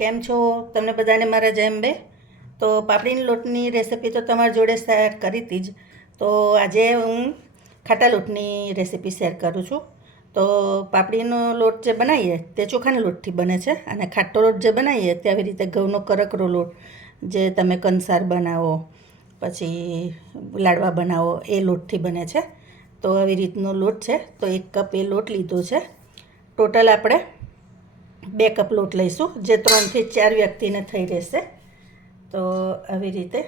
કેમ છો? તમને બધાને મારા જય અંબે. તો પાપડીની લોટની રેસિપી તો તમારી જોડે શેર કરી હતી જ. તો આજે હું ખાટા લોટની રેસિપી શેર કરું છું. તો પાપડીનો લોટ જે બનાવીએ તે ચોખાના લોટથી બને છે, અને ખાટો લોટ જે બનાવીએ તે આવી રીતે ઘઉંનો કરકરો લોટ, જે તમે કંસાર બનાવો પછી લાડવા બનાવો એ લોટથી બને છે. તો આવી રીતનો લોટ છે. તો 1 કપ એ લોટ લીધો છે. ટોટલ આપણે 2 કપ લોટ લઈશું, જે 3 થી 4 વ્યક્તિને થઈ રહેશે. તો આવી રીતે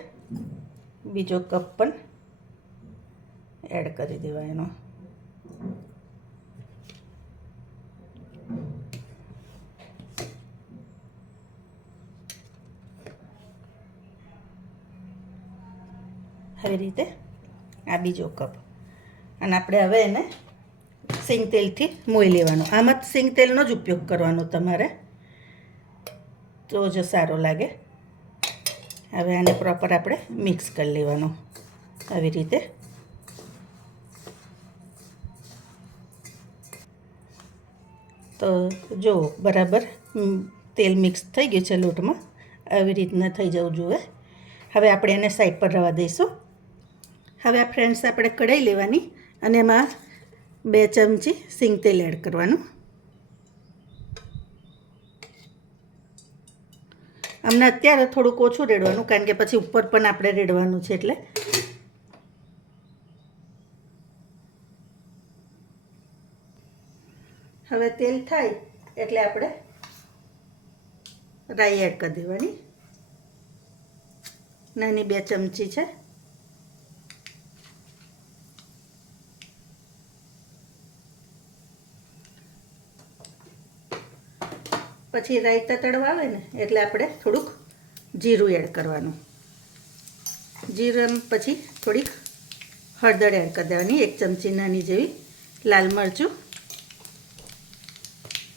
બીજો કપ પણ એડ કરી દેવા એનો. આવી રીતે આ બીજો કપ, અને આપણે હવે એને સિંગ તેલથી મોઈ લેવાનું. આમાં સિંગ તેલનો જ ઉપયોગ કરવાનો તમારે, તો જ સારો લાગે. હવે આને પ્રોપર આપણે મિક્સ કરી લેવાનું આવી રીતે. તો જો બરાબર તેલ મિક્સ થઈ ગયું છે લોટમાં, આવી રીતના થઈ જવું જોઈએ. હવે આપણે એને સાઈડ પર રવા દઈશું. હવે આ ફ્રેન્ડ્સ આપણે કઢાઈ લેવાની, અને એમાં 2 ચમચી સિંગ તેલ એડ કરવાનું. અમને અત્યારે થોડુંક ઓછું રેડવાનું, કારણ કે પછી ઉપર પણ આપણે રેડવાનું છે એટલે. હવે તેલ થાય એટલે આપણે રાઈ એડ કરી દેવાની. નાની 2 ચમચી છે. પછી રાઈ તતડવા આવે ને એટલે આપણે થોડુંક જીરું એડ કરવાનું. જીરું પછી થોડીક હળદર એડ કરી દેવાની, 1 ચમચી નાની જેવી. લાલ મરચું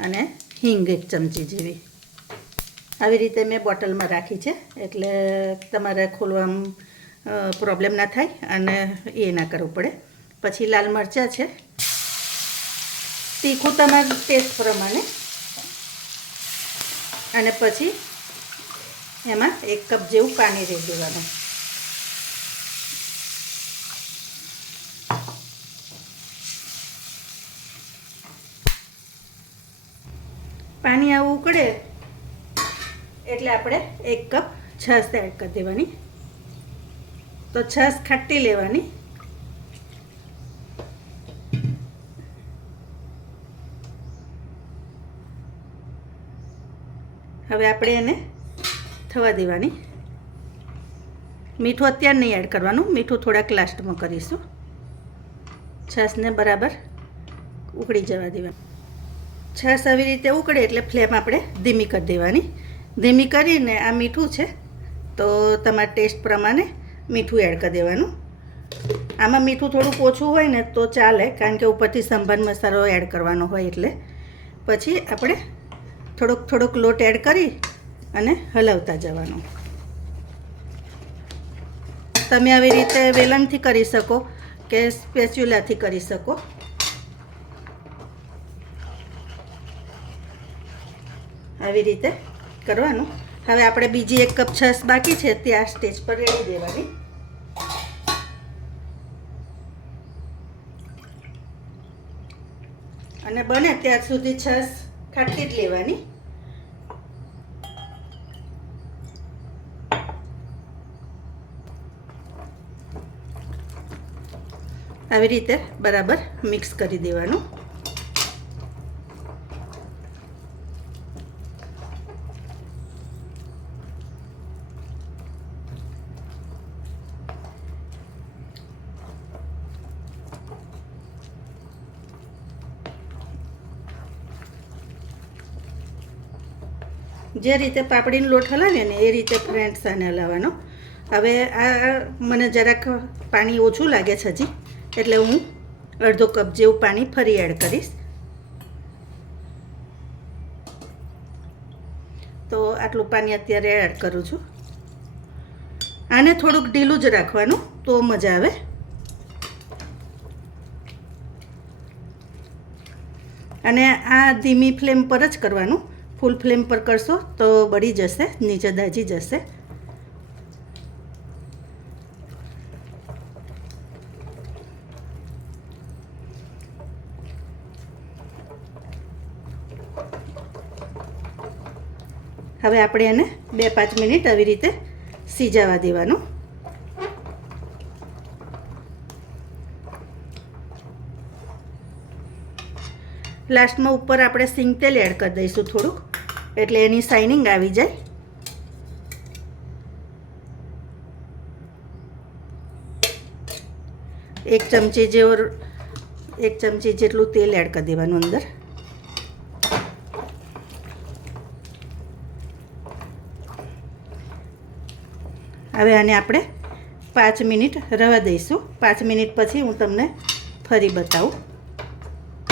અને હિંગ 1 ચમચી જેવી. આવી રીતે મેં બોટલમાં રાખી છે, એટલે તમારે ખોલવામાં પ્રોબ્લેમ ના થાય અને એ ના કરવું પડે. પછી લાલ મરચાં છે, તીખું તમારા ટેસ્ટ પ્રમાણે. અને પછી એમાં 1 કપ જેવું પાણી રેડી દેવાનું. પાણી આવું ઉકળે એટલે આપણે 1 કપ છાશ એડ કરી દેવાની. તો છાશ ખાટી લેવાની. હવે આપણે એને થવા દેવાની. મીઠું અત્યારે નહીં એડ કરવાનું, મીઠું થોડાક લાસ્ટમાં કરીશું. છાશને બરાબર ઉકળી જવા દેવાની. છાશ આવી રીતે ઉકળે એટલે ફ્લેમ આપણે ધીમી કરી દેવાની. ધીમી કરીને આ મીઠું છે, તો તમારા ટેસ્ટ પ્રમાણે મીઠું એડ કરી દેવાનું. આમાં મીઠું થોડુંક ઓછું હોય ને તો ચાલે, કારણ કે ઉપરથી સંભાર મસાલો એડ કરવાનો હોય એટલે. પછી આપણે થોડોક લોટ એડ કરી અને હલાવતા જવાનું. તમે આવી રીતે વેલણથી કરી શકો કે સ્પેચ્યુલાથી કરી શકો. આવી રીતે કરવાનું. હવે આપણે બીજી 1 કપ છાશ બાકી છે તે આ સ્ટેજ પર રેડી દેવાની. અને બને ત્યાર સુધી છાશ ખાટી જ લેવાની. આવી રીતે બરાબર મિક્સ કરી દેવાનું. જે રીતે પાપડીનો લોટ હલાવીએ ને એ રીતે ફ્રેન્ડ્સ આને હલાવવાનો. હવે આ મને જરાક પાણી ઓછું લાગે છે હજી, એટલે હું અડધો કપ જેવું પાણી ફરી એડ કરીશ. તો આટલું પાણી અત્યારે એડ કરું છું. આને થોડુંક ઢીલું જ રાખવાનું, તો મજા આવે. અને આ ધીમી ફ્લેમ પર જ કરવાનું, ફૂલ ફ્લેમ પર કરશો તો બળી જશે, નીચે દાજી જશે. હવે આપણે એને 2-5 મિનિટ આવી રીતે સિજાવા દેવાનું. લાસ્ટમાં ઉપર આપણે સિંગ તેલ એડ કરી દઈશું થોડુંક, એટલે એની શાઇનિંગ આવી જાય. એક ચમચી જેટલું તેલ એડ કરી દેવાનું અંદર. હવે આને આપણે 5 મિનિટ રવા દઈશું. 5 મિનિટ પછી હું તમને ફરી બતાવું.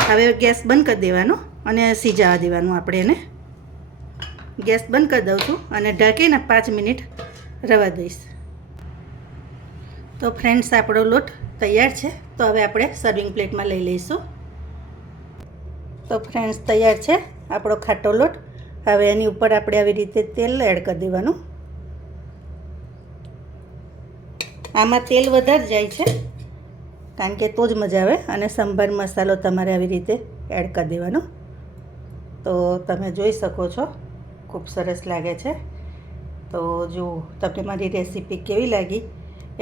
હવે ગેસ બંધ કરી દેવાનો અને સિજાવા દેવાનું. આપણે એને ગેસ બંધ કરી દઉં છું અને ઢાંકીને 5 મિનિટ રવા દઈશ. તો ફ્રેન્ડ્સ, આપણો લોટ તૈયાર છે. તો હવે આપણે સર્વિંગ પ્લેટમાં લઈ લઈશું. તો ફ્રેન્ડ્સ, તૈયાર છે આપણો ખાટો લોટ. હવે એની ઉપર આપણે આવી રીતે તેલ એડ કરી દેવાનું. આમાં તેલ વધારે જાય છે કારણ કે તો જ મજા આવે. અને સંભાર મસાલો તમારે આવી રીતે એડ કરી દેવાનો. તો તમે જોઈ શકો છો, ખૂબ સરસ લાગે છે. તો જો તમને મારી રેસીપી કેવી લાગી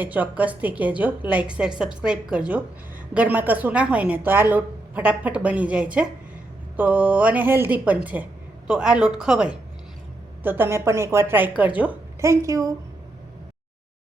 એ ચોક્કસથી કહેજો. લાઇક, શેર, સબસ્ક્રાઈબ કરજો. ઘરમાં કશું ના હોય ને તો આ લોટ ફટાફટ બની જાય છે. તો અને હેલ્ધી પણ છે. તો આ લોટ ખવાય. તો તમે પણ એકવાર ટ્રાય કરજો. Thank you.